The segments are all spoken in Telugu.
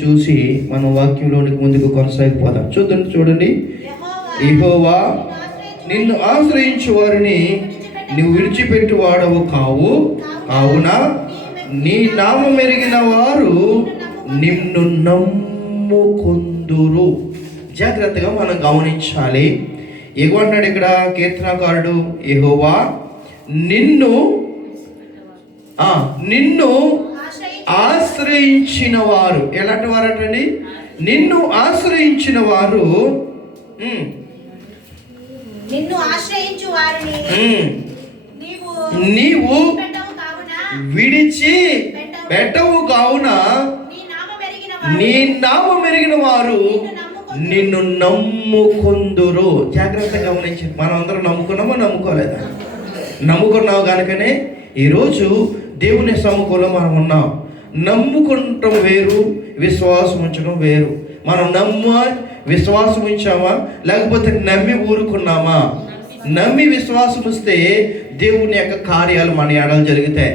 చూసి మనం వాక్యంలోనికి ముందుకు కొనసాగిపోదాం. చూడండి. యెహోవా నిన్ను ఆశ్రయించు వారిని నువ్వు విడిచిపెట్టు వాడవు కావున నీ నామం ఎరిగిన వారు నిన్ను నమ్ముకొందురు. జాగ్రత్తగా మనం గమనించాలి. ఏమంటాడు ఇక్కడ కీర్తనకారుడు? యెహోవా నిన్ను ఆశ్రయించిన వారు. ఎలాంటి వారటండి? నిన్ను ఆశ్రయించిన వారు నీవు విడిచి పెట్టవు కావున నీ నామం ఎరిగిన వారు నిన్ను నమ్ముకొందురు. జాగ్రత్తగా గమనించి, మనం అందరం నమ్ముకున్నామో నమ్ముకోలేదా? నమ్ముకున్నావు కనుకనే ఈరోజు దేవుని సముఖంలో మనం ఉన్నాం. నమ్ముకుంటాం వేరు, విశ్వాసం ఉంచడం వేరు. మనం విశ్వాసం ఉంచామా, లేకపోతే నమ్మి ఊరుకున్నామా? నమ్మి విశ్వాసం వస్తే దేవుని యొక్క కార్యాలు మన ఎడల జరుగుతాయి.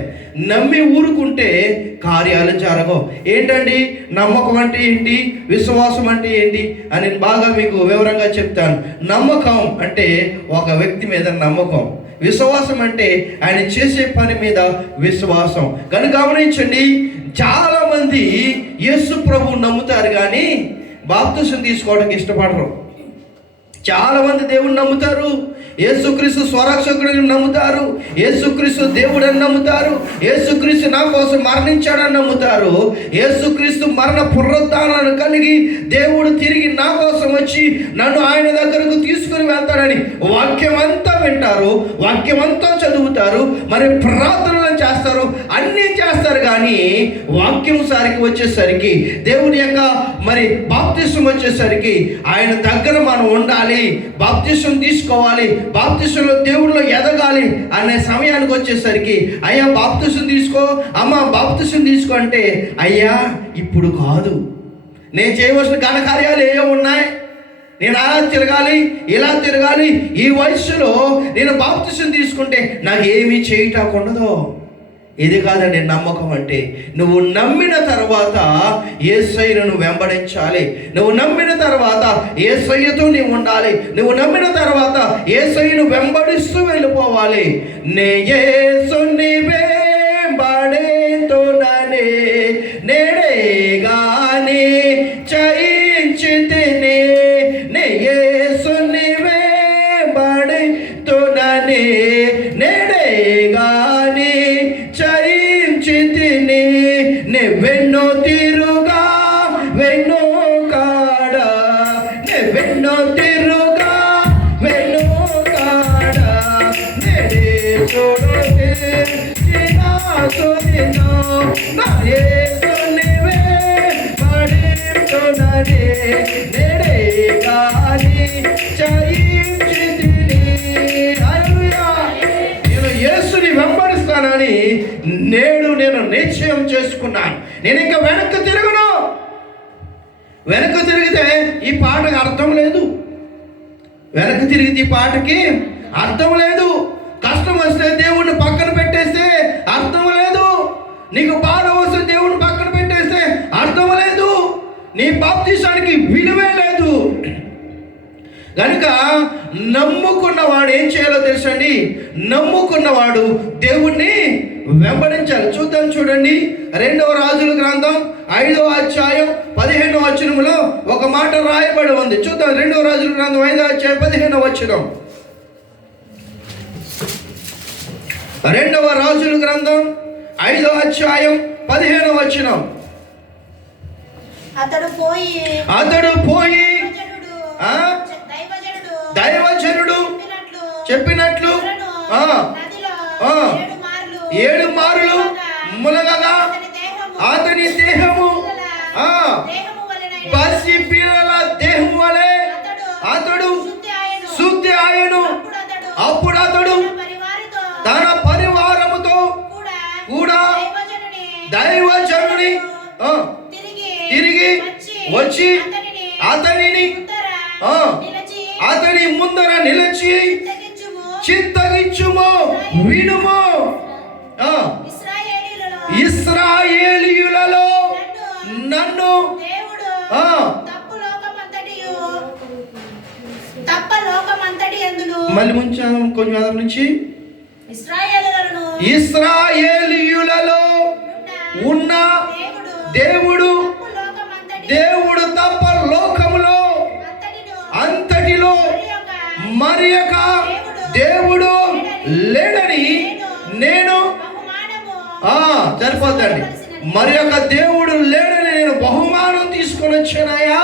నమ్మి ఊరుకుంటే కార్యాలు జరగవు. ఏంటండి నమ్మకం అంటే ఏంటి, విశ్వాసం అంటే ఏంటి అని బాగా మీకు వివరంగా చెప్తాను. నమ్మకం అంటే ఒక వ్యక్తి మీద నమ్మకం, విశ్వాసం అంటే ఆయన చేసే పని మీద విశ్వాసం. కనుక గమనించండి, చాలా మంది యేసు ప్రభువు నమ్ముతారు కానీ బాప్తిసం తీసుకోవడానికి ఇష్టపడరు. చాలా మంది దేవుని నమ్ముతారు, యేసుక్రీస్తు స్వరక్షకుడిని నమ్ముతారు, యేసుక్రీస్తు దేవుడని నమ్ముతారు, యేసుక్రీస్తు నా కోసం మరణించాడని నమ్ముతారు, యేసుక్రీస్తు మరణ పునరుద్ధానాన్ని కలిగి దేవుడు తిరిగి నా కోసం వచ్చి నన్ను ఆయన దగ్గరకు తీసుకుని వెళ్తాడని వాక్యం అంతా వింటారు, వాక్యం అంతా చదువుతారు, మరి ప్రార్థనలు చేస్తారు, అన్నీ చేస్తారు. కానీ వాక్యం సారికి వచ్చేసరికి, దేవుని యొక్క మరి బాప్తిసం వచ్చేసరికి ఆయన దగ్గర మనం ఉండాలి, బాప్తిసం తీసుకోవాలి, బాప్తిసంలో దేవుడిలో ఎదగాలి అనే సమయానికి వచ్చేసరికి, అయ్యా బాప్తిసం తీసుకో, అమ్మ బాప్తిసం తీసుకో అంటే, అయ్యా ఇప్పుడు కాదు, నేను చేయవలసిన ఘనకార్యాలు ఏవో ఉన్నాయి, నేను అలా తిరగాలి, ఇలా తిరగాలి, ఈ వయస్సులో నేను బాప్తిసం తీసుకుంటే నాకు ఏమీ చేయటానికి ఉండదు. ఇది కాదండి నమ్మకం అంటే. నువ్వు నమ్మిన తర్వాత యేసయ్యను నువ్వు వెంబడించాలి. నువ్వు నమ్మిన తర్వాత యేసయ్యతో నీవు ఉండాలి. నువ్వు నమ్మిన తర్వాత యేసయ్యను వెంబడిస్తూ వెళ్ళిపోవాలి. నే యేసుని వెంబడేతోననే నేడే గాని జయించితిని, నే యేసుని వెంబడేతోననే నేడే గాని జయించితిని, నే వెన్నో తిరుగా వెన్నో కాడ, నే వెన్నో తిరుగా వెన్నో కాడ, నేడే చూడొని చినాసునినో నా యేసుని వెంబడితున్ననే నేడే గాని జయించితిని. హల్లెలూయా. నేను యేసుని వెంబడిస్తానని నేడు నేను నిశ్చయం చేసుకున్నాను. నేను ఇంకా వెనక్కి తిరగను. వెనక్కి తిరిగితే ఈ పాటకి అర్థం లేదు. వెనక్కి తిరిగితే ఈ పాటకి అర్థం లేదు. కష్టం వస్తే దేవుణ్ణి పక్కన పెట్టేస్తే అర్థం లేదు. నీకు బాధ వస్తే దేవుణ్ణి పక్కన పెట్టేస్తే అర్థం లేదు. నీ బాప్తిసానికి విలువే లేదు. కనుక నమ్ముకున్నవాడు ఏం చేయాలో తెలుసండి? నమ్ముకున్నవాడు దేవుణ్ణి వెంబడించాలి. చూద్దాం, చూడండి. 2వ రాజుల గ్రంథం 5వ అధ్యాయం 15వ వచనంలో ఒక మాట రాయబడి ఉంది. చూద్దాం. 2వ రాజుల గ్రంథం 5వ అధ్యాయం 15వ వచనం. 2వ రాజుల గ్రంథం 5వ అధ్యాయం 15వ వచనం. అతడు పోయి దైవజనుడు చెప్పినట్లు 7 మార్లు మునగగా అతని దేహము పసి పిల్లల దేహము వలె అతడు శుద్ధి ఆయను. అప్పుడు అతడు తన పరివారముతో కూడా దైవజనుని తిరిగి వచ్చి అతని ముందర నిలిచి చిత్తగించుము, వినుము, ఇశ్రాయేలీయులలో నన్ను దేవుడు ఆ తప్ప లోకమంతటి యందును మళ్ళీ ముంచాం కొంచెం అదర్ నుంచి ఇశ్రాయేలీయులలో ఉన్న దేవుడు తప్ప లోకములో అంతటిలో మరి యొక్క దేవుడు లేడని నేను సరిపోతండి. మరి యొక్క దేవుడు లేడని నేను బహుమానం తీసుకొని వచ్చానయ్యా.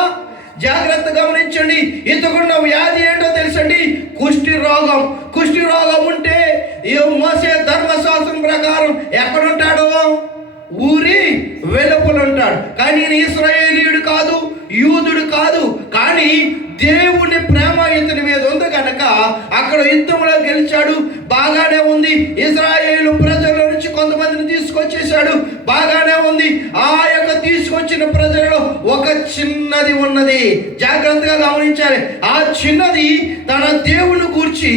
జాగ్రత్తగా గమనించండి. ఇతకున్న వ్యాధి ఏంటో తెలుసండి, కుష్టి రోగం. కుష్టి రోగం ఉంటే మోసే ధర్మశాస్త్రం ప్రకారం ఎక్కడుంటాడు? ఊరి వెలుపల ఉంటాడు. కానీ ఈయన ఇశ్రాయేలీయుడు కాదు, యూదుడు కాదు. కానీ దేవుని ప్రేమ ఇతని మీద ఉంది కనుక అక్కడ యుద్ధంలో గెలిచాడు. బాగానే ఉంది. ఇశ్రాయేలు ప్రజల నుంచి కొంతమందిని తీసుకొచ్చేసాడు. బాగానే ఉంది. ఆ యొక్క తీసుకొచ్చిన ప్రజలలో ఒక చిన్నది ఉన్నది. జాగ్రత్తగా గమనించాలి. ఆ చిన్నది తన దేవుని గూర్చి,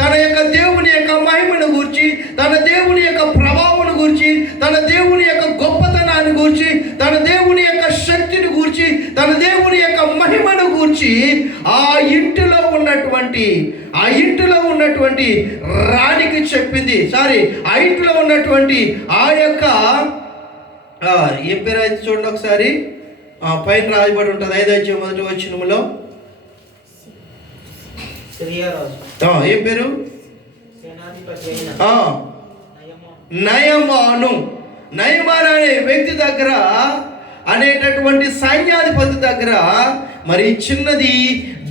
తన యొక్క దేవుని యొక్క మహిమను గూర్చి, తన దేవుని యొక్క ప్రభావం గూర్చి, తన దేవుని యొక్క గొప్పతనాన్ని గూర్చి, తన దేవుని యొక్క శక్తిని గూర్చి, తన దేవుని యొక్క మహిమను గూర్చి ఆ ఇంటిలో ఉన్నటువంటి రాణికి చెప్పింది. ఆ ఇంటిలో ఉన్నటువంటి ఆ యొక్క ఏం పేరు అయితే చూడండి ఒకసారి, పైన రాయబడి ఉంటుంది 5వ మొదటి వచనములో. ఏం పేరు? నయమాను అనే వ్యక్తి దగ్గర, అనేటటువంటి సైన్యాధిపతి దగ్గర మరి చిన్నది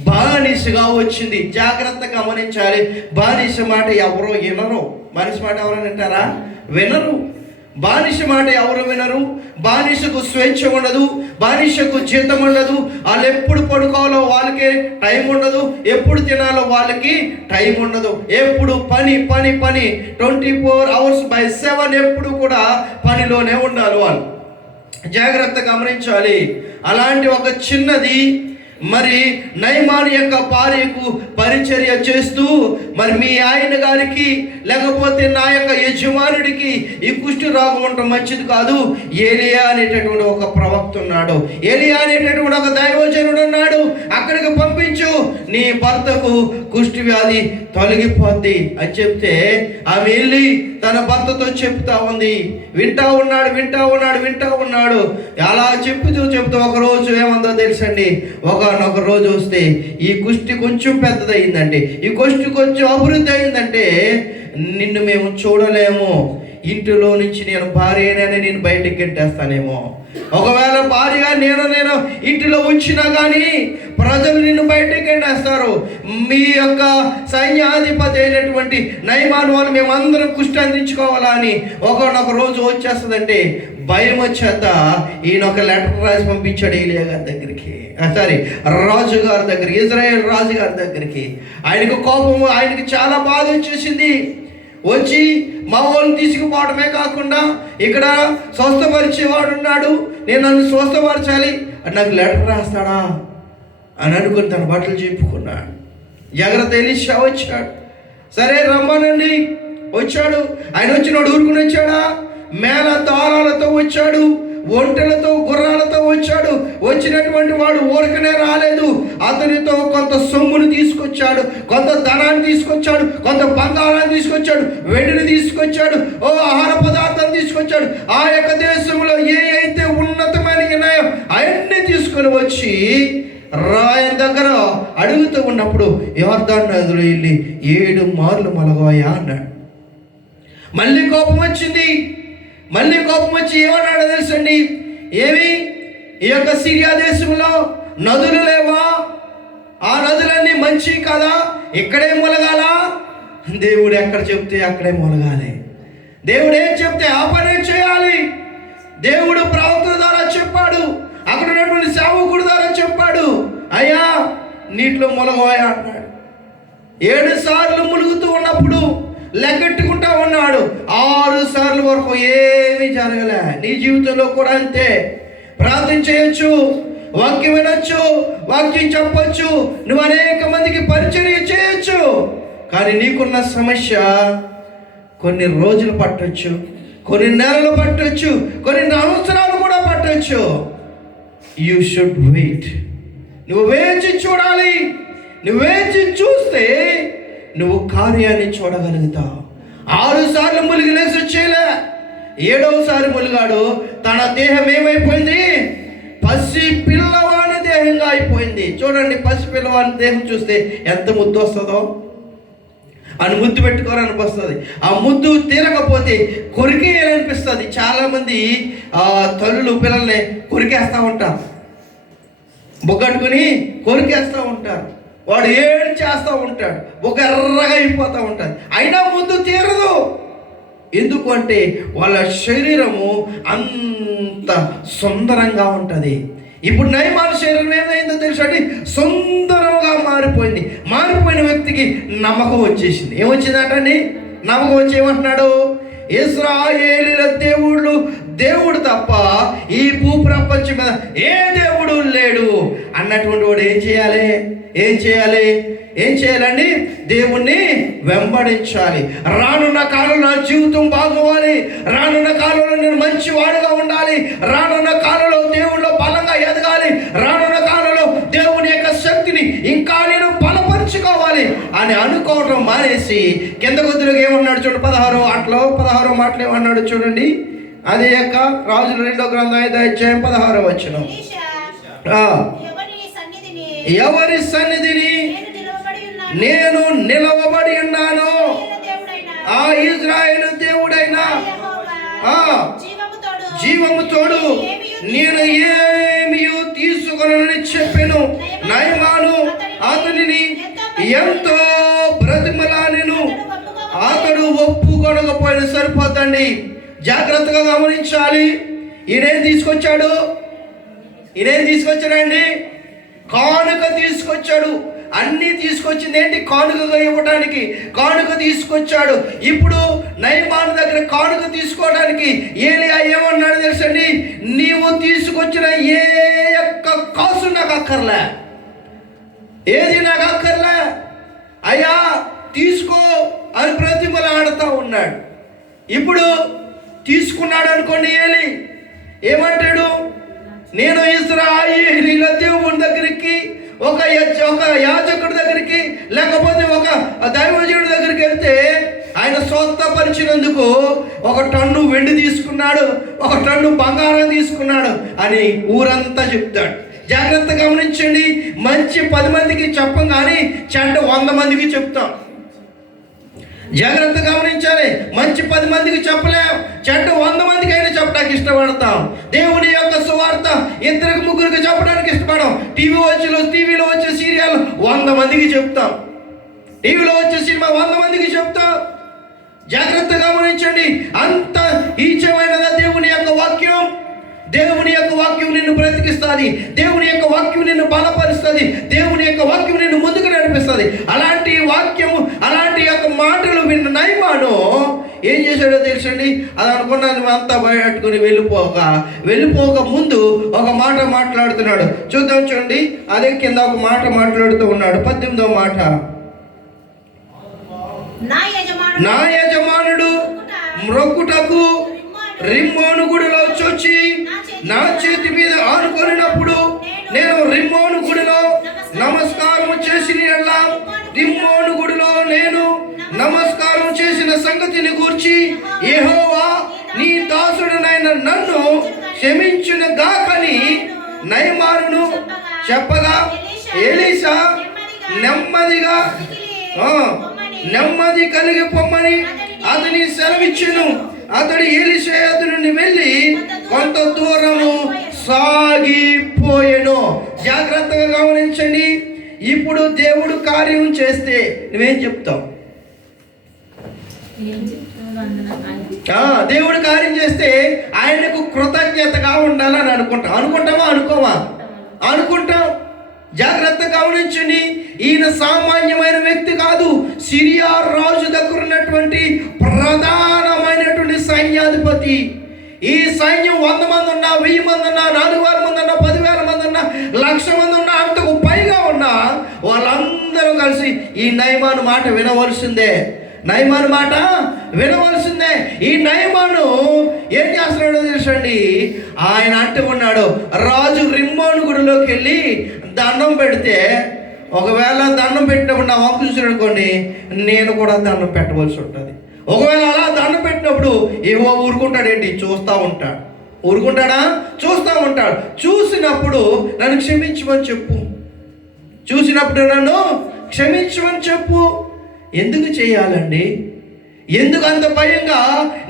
బానిసగా వచ్చింది. జాగ్రత్తగా గమనించాలి. బానిస మాట ఎవరో వినరు. బానిస మాట ఎవరైనా వింటారా? వినరు. బానిస మాట ఎవరు వినరు. బానిసకు స్వేచ్ఛ ఉండదు, బానిసకు జీతం ఉండదు. వాళ్ళు ఎప్పుడు పడుకోవాలో వాళ్ళకి టైం ఉండదు, ఎప్పుడు తినాలో వాళ్ళకి టైం ఉండదు. ఎప్పుడు పని 24 hours/7 ఎప్పుడు కూడా పనిలోనే ఉండాలి వాళ్ళు. జాగ్రత్త గమనించాలి. అలాంటి ఒక చిన్నది మరి నయమాను యొక్క భార్యకు పరిచర్య చేస్తూ, మరి మీ ఆయన గారికి లేకపోతే నా యొక్క యజమానుడికి ఈ కుష్టి రోగం ఉండటం మంచిది కాదు. ఏలియా అనేటటువంటి ఒక ప్రవక్త ఉన్నాడు, ఏలియా అనేటటువంటి ఒక దైవజనుడు ఉన్నాడు, అక్కడికి పంపించు, నీ భర్తకు కుష్టి వ్యాధి తొలగిపోద్ది అని చెప్తే ఆమె వెళ్ళి తన భర్తతో చెప్తా ఉంది. వింటా ఉన్నాడు. అలా చెప్తూ ఒక రోజు ఏమందో తెలుసండి, ఒకనొక రోజు వస్తే ఈ కుష్టి కొంచెం పెద్దదయిందంటే, ఈ కుష్టి కొంచెం అభివృద్ధి అయిందంటే, నిన్ను మేము చూడలేము. ఇంటిలో నుంచి నేను భార్యనే నేను బయటకు గెట్టేస్తానేమో. ఒకవేళ భార్యగా నేను ఇంటిలో ఉంచినా కానీ ప్రజలు నిన్ను బయటకు గెట్టేస్తారు. మీ యొక్క సైన్యాధిపతి అయినటువంటి నయమాను వాళ్ళు మేమందరం కుష్టి అందించుకోవాలా అని ఒకనొక రోజు వచ్చేస్తుందంటే భయం వచ్చేత ఈయన ఒక లెటర్ రాసి పంపించాడు ఏలియా గారి దగ్గరికి, రాజుగారి దగ్గరికి, ఇజ్రాయేల్ రాజుగారి దగ్గరికి. ఆయనకు కోపము, ఆయనకి చాలా బాధ వచ్చేసింది. వచ్చి మా వాళ్ళని తీసుకుపోవడమే కాకుండా ఇక్కడ స్వస్థపరిచేవాడు ఉన్నాడు, నేను నన్ను స్వస్థపరచాలి, నాకు లెటర్ రాస్తాడా అని అనుకుని తన బట్టలు చెప్పుకున్నాడు. జాగ్రత్త ఎలీషా వచ్చాడు. సరే రమ్మనండి. వచ్చాడు. ఆయన వచ్చినాడు, ఊరుకుని వచ్చాడా? మేళ తాళాలతో వచ్చాడు, ఒంటెలతో గుర్రాలతో వచ్చాడు. వచ్చినటువంటి వాడు ఊరకనే రాలేదు. అతనితో కొంత సొమ్మును తీసుకొచ్చాడు, కొంత ధనాన్ని తీసుకొచ్చాడు, కొంత బంగారాన్ని తీసుకొచ్చాడు, వెండిని తీసుకొచ్చాడు, ఆహార పదార్థాలు తీసుకొచ్చాడు. ఆ యొక్క దేశంలో ఏ అయితే ఉన్నతమైన ఉన్నాయో అవన్నీ తీసుకొని వచ్చి రాయన దగ్గర అడుగుతూ ఉన్నప్పుడు యోర్దాను నదిలో వెళ్ళి 7 మార్లు మొలగవయ్యా అన్నాడు. మళ్ళీ కోపం వచ్చి ఏమన్నాడో తెలుసండి, ఏమి ఈ యొక్క సిరియా దేశంలో నదులు లేవా? ఆ నదులన్నీ మంచి కదా, ఇక్కడే మొలగాల? దేవుడు ఎక్కడ చెప్తే అక్కడే మొలగాలి. దేవుడు ఏం చెప్తే ఆ పనే చేయాలి. దేవుడు ప్రవక్తల ద్వారా చెప్పాడు, అక్కడ ఉన్నటువంటి సేవకుడి ద్వారా చెప్పాడు, అయ్యా నీటిలో మొలగవయ్యా అన్నాడు. 7 సార్లు ములుగుతూ ఉన్నప్పుడు లెక్కెట్టుకుంటా ఉన్నాడు. 6 సార్లు వరకు ఏమీ జరగలే. నీ జీవితంలో కూడా అంతే. ప్రార్థన చేయొచ్చు, వాక్యం వినొచ్చు, వాక్యం చెప్పొచ్చు, నువ్వు అనేక మందికి పరిచర్య చేయొచ్చు, కానీ నీకున్న సమస్య కొన్ని రోజులు పట్టొచ్చు, కొన్ని నెలలు పట్టొచ్చు, కొన్ని సంవత్సరాలు కూడా పట్టొచ్చు. You should wait. నువ్వు వేచి చూడాలి. నువ్వు వేచి చూస్తే నువ్వు కార్యాన్ని చూడగలుగుతావు. 6 సార్లు ములిగి లేచి వచ్చేలే, 7వసారి ములిగాడు. తన దేహం ఏమైపోయింది? పసి పిల్లవాని దేహంగా అయిపోయింది. చూడండి, పసి పిల్లవాని దేహం చూస్తే ఎంత ముద్దు వస్తుందో, అని ముద్దు పెట్టుకోవాలనిపిస్తుంది. ఆ ముద్దు తీరకపోతే కొరికేయాలనిపిస్తుంది. చాలామంది తల్లులు పిల్లల్ని కొరికేస్తూ ఉంటారు, బొగ్గట్టుకుని కొరికేస్తూ ఉంటారు. వాడు ఏడు చేస్తూ ఉంటాడు, ఒక ఎర్రగా అయిపోతూ ఉంటుంది. అయినా ముద్దు తీరదు. ఎందుకు అంటే వాళ్ళ శరీరము అంత సుందరంగా ఉంటుంది. ఇప్పుడు నయమాన శరీరం ఏమైందో తెలుసండి? సుందరంగా మారిపోయింది. మారిపోయిన వ్యక్తికి నమ్మకం వచ్చేసింది. ఏమొచ్చిందంటండి? నమ్మకం వచ్చి ఏమంటున్నాడు? ఇశ్రాయేలీల దేవుడు తప్ప ఈ భూప్రపంచం మీద ఏ దేవుడు లేడు అన్నటువంటి వాడు ఏం చేయాలండి? దేవుణ్ణి వెంబడించాలి. రానున్న కాలంలో నా జీవితం బాగోవాలి, రానున్న కాలంలో నేను మంచివాడుగా ఉండాలి, రానున్న కాలంలో దేవుళ్ళో బలంగా ఎదగాలి, రానున్న కాలంలో దేవుని యొక్క శక్తిని ఇంకా నేను బలపరుచుకోవాలి అని అనుకోవడం మానేసి కింద కొద్దిగా ఏమన్నాడు చూడండి, 16 మాటలు ఏమన్నాడు చూడండి. అదే యొక్క రాజుల 2వ గ్రంథం 5వ అధ్యాయం 16వ వచనం. ఎవరి సన్నిధిని నేను నిలవబడి ఉన్నాను, ఆ ఇశ్రాయేలు దేవుడైన జీవము తోడు నేను ఏమీ తీసుకొనని చెప్పెను. నయమాను అతనిని ఎంతో బ్రతిమలాడెను, అతడు ఒప్పుకొనకపోయిన. సరిపోతండి, జాగ్రత్తగా గమనించాలి. ఈయనేం తీసుకొచ్చాడండి? కానుక తీసుకొచ్చాడు. అన్నీ తీసుకొచ్చింది ఏంటి? కానుకగా ఇవ్వడానికి కానుక తీసుకొచ్చాడు. ఇప్పుడు నయమాను దగ్గర కానుక తీసుకోవడానికి ఏలియా ఏమన్నాడు తెలుసండి? నీవు తీసుకొచ్చిన ఏ యొక్క కాసు నాకు అక్కర్లే, ఏది నాకు అక్కర్లే అయ్యా, తీసుకో అని ప్రతిమలాడుతూ ఉన్నాడు. ఇప్పుడు తీసుకున్నాడు అనుకోండి, ఏలి ఏమంటాడు? నేను ఇశ్రాయేలీల దేవుని దగ్గరికి, ఒక యాజకుడి దగ్గరికి, లేకపోతే ఒక దైవజనుడి దగ్గరికి వెళ్తే ఆయన స్వస్థపరిచినందుకు 1 టన్ను వెండి తీసుకున్నాడు, 1 టన్ను బంగారం తీసుకున్నాడు అని ఊరంతా చెప్తాడు. జాగ్రత్త గమనించండి. మంచి 10 మందికి చెప్పం కానీ చెడ్డ 100 మందికి చెప్తాం. జాగ్రత్త గమనించాలి. మంచి 10 మందికి చెప్పలేం, చెడ్డ 100 మందికి అయినా చెప్పడానికి ఇష్టపడతాం. దేవుని యొక్క సువార్త 2-3 చెప్పడానికి ఇష్టపడం. టీవీలో వచ్చే సీరియల్ 100 మందికి చెప్తాం, టీవీలో వచ్చే సినిమా 100 మందికి చెప్తాం. జాగ్రత్త గమనించండి. అంత ఈచమైనదా దేవుని యొక్క వాక్యం? దేవుని యొక్క వాక్యం నిన్ను బ్రతికిస్తుంది, దేవుని యొక్క వాక్యం నిన్ను బలపరుస్తుంది, దేవుని యొక్క వాక్యం నిన్ను ముందుకు నడిపిస్తుంది. అలాంటి వాక్యము, అలాంటి యొక్క మాటలు విన్న నయమాను ఏం చేశాడో తెలుసండి? అది అనుకున్నాను అంతా బయటకుని వెళ్ళిపోక ముందు ఒక మాట మాట్లాడుతున్నాడు. చూడండి, అదే కింద ఒక మాట మాట్లాడుతూ ఉన్నాడు. 18వ మాట. నా యజమానుడు మ్రొక్కుటకు రిమ్మోను గుడిలో చొచ్చి నా చేతి మీద ఆనుకొనినప్పుడు నేను రిమ్మోను గుడిలో నమస్కారం చేసిన రిమ్మోను గుడిలో నేను నమస్కారం చేసిన సంగతిని గూర్చి యెహోవా నీ దాసుడనైన నన్ను క్షమించిన గాకని నయమానును చెప్పగా ఎలీషా నెమ్మది కలిగి పొమ్మని అతని సెలవిచ్చెను. అతడు ఎలీషా యొద్ద నుండి వెళ్ళి కొంత దూరము సాగిపోయెను. జాగ్రత్తగా గమనించండి. ఇప్పుడు దేవుడు కార్యం చేస్తే నువ్వేం చెప్తావు? దేవుడు కార్యం చేస్తే ఆయనకు కృతజ్ఞతగా ఉండాలని అనుకుంటామా? అనుకుంటాం. జాగ్రత్త గమనించండి. ఈయన సామాన్యమైన వ్యక్తి కాదు. సిరియా రాజు దగ్గర ఉన్నటువంటి ప్రధానమైనటువంటి సైన్యాధిపతి. ఈ సైన్యం 100 మంది ఉన్నా, 1000 మంది ఉన్నా, 4000 మంది ఉన్నా, 10,000 మంది ఉన్నా, 1,00,000 మంది ఉన్నా, అంతకు పైగా ఉన్నా వాళ్ళందరూ కలిసి ఈ నయమాను మాట వినవలసిందే. నయమాను మాట వినవలసిందే. ఈ నయమాను ఏం చేస్తున్నాడో తెలుసండి, ఆయన అంటూ ఉన్నాడు, రాజు రిమ్మోను గుడిలోకి వెళ్ళి దండం పెడితే, ఒకవేళ దండం పెట్టినప్పుడు నా వంక చూసాడు అనుకోండి, నేను కూడా దండం పెట్టవలసి ఉంటుంది. ఒకవేళ అలా దండం పెట్టినప్పుడు ఏవో ఊరుకుంటాడేంటి, చూస్తూ ఉంటాడు. ఊరుకుంటాడా? చూస్తూ ఉంటాడు. చూసినప్పుడు నన్ను క్షమించమని చెప్పు, చూసినప్పుడు నన్ను క్షమించమని చెప్పు. ఎందుకు చేయాలండి? ఎందుకు అంత భయంగా